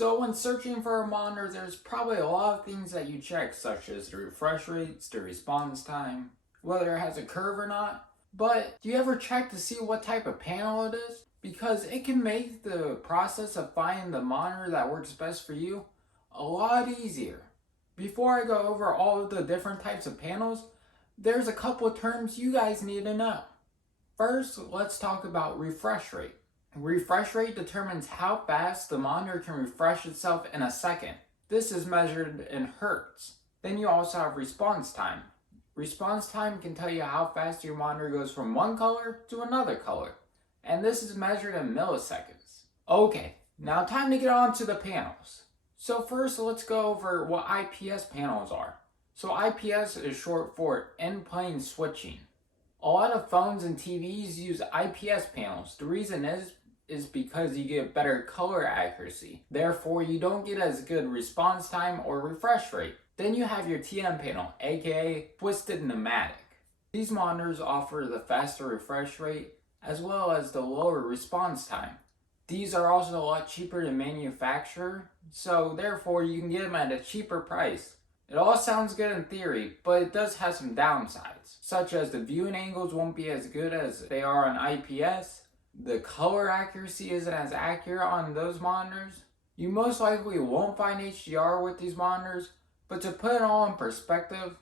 So when searching for a monitor, there's probably a lot of things that you check, such as the refresh rates, the response time, whether it has a curve or not. But do you ever check to see what type of panel it is? Because it can make the process of finding the monitor that works best for you a lot easier. Before I go over all of the different types of panels, there's a couple of terms you guys need to know. First, let's talk about refresh rate. Refresh rate determines how fast the monitor can refresh itself in a second. This is measured in hertz. Then you also have response time. Response time can tell you how fast your monitor goes from one color to another color. And this is measured in milliseconds. Okay, now time to get on to the panels. So first, let's go over what IPS panels are. So IPS is short for in-plane switching. A lot of phones and TVs use IPS panels. The reason is because you get better color accuracy. Therefore, you don't get as good response time or refresh rate. Then you have your TN panel, aka Twisted Pneumatic. These monitors offer the faster refresh rate as well as the lower response time. These are also a lot cheaper to manufacture, so therefore you can get them at a cheaper price. It all sounds good in theory, but it does have some downsides, such as the viewing angles won't be as good as they are on IPS, the color accuracy isn't as accurate on those monitors. You most likely won't find HDR with these monitors, but to put it all in perspective,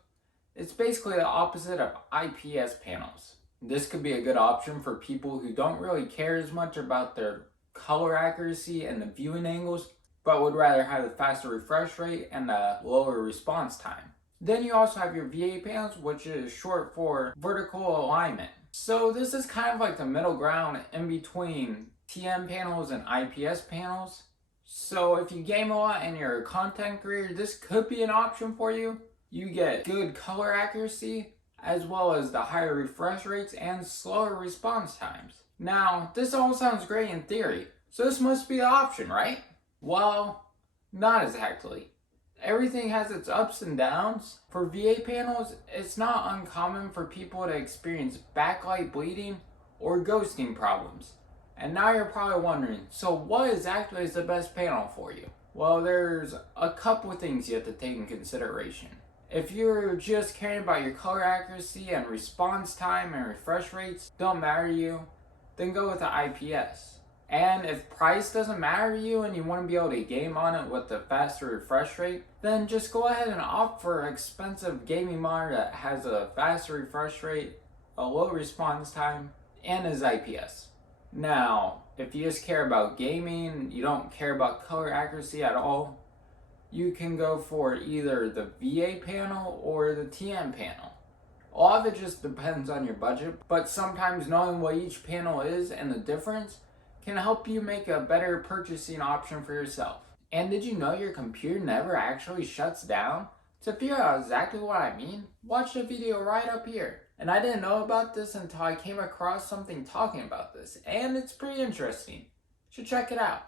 it's basically the opposite of IPS panels. This could be a good option for people who don't really care as much about their color accuracy and the viewing angles, but would rather have the faster refresh rate and the lower response time. Then you also have your VA panels, which is short for vertical alignment. So this is kind of like the middle ground in between TN panels and IPS panels. So if you game a lot in your content career, this could be an option for you. You get good color accuracy, as well as the higher refresh rates and slower response times. Now, this all sounds great in theory, so this must be the option, right? Well, not exactly. Everything has its ups and downs. For VA panels, it's not uncommon for people to experience backlight bleeding or ghosting problems. And now you're probably wondering, so what exactly is the best panel for you? Well, there's a couple of things you have to take in consideration. If you're just caring about your color accuracy and response time and refresh rates don't matter to you, then go with the IPS. And if price doesn't matter to you and you want to be able to game on it with the faster refresh rate, then just go ahead and opt for an expensive gaming monitor that has a faster refresh rate, a low response time, and is IPS. Now, if you just care about gaming, you don't care about color accuracy at all, you can go for either the VA panel or the TN panel. A lot of it just depends on your budget, but sometimes knowing what each panel is and the difference can help you make a better purchasing option for yourself. And did you know your computer never actually shuts down? To figure out exactly what I mean, watch the video right up here. And I didn't know about this until I came across something talking about this, and it's pretty interesting. You should check it out.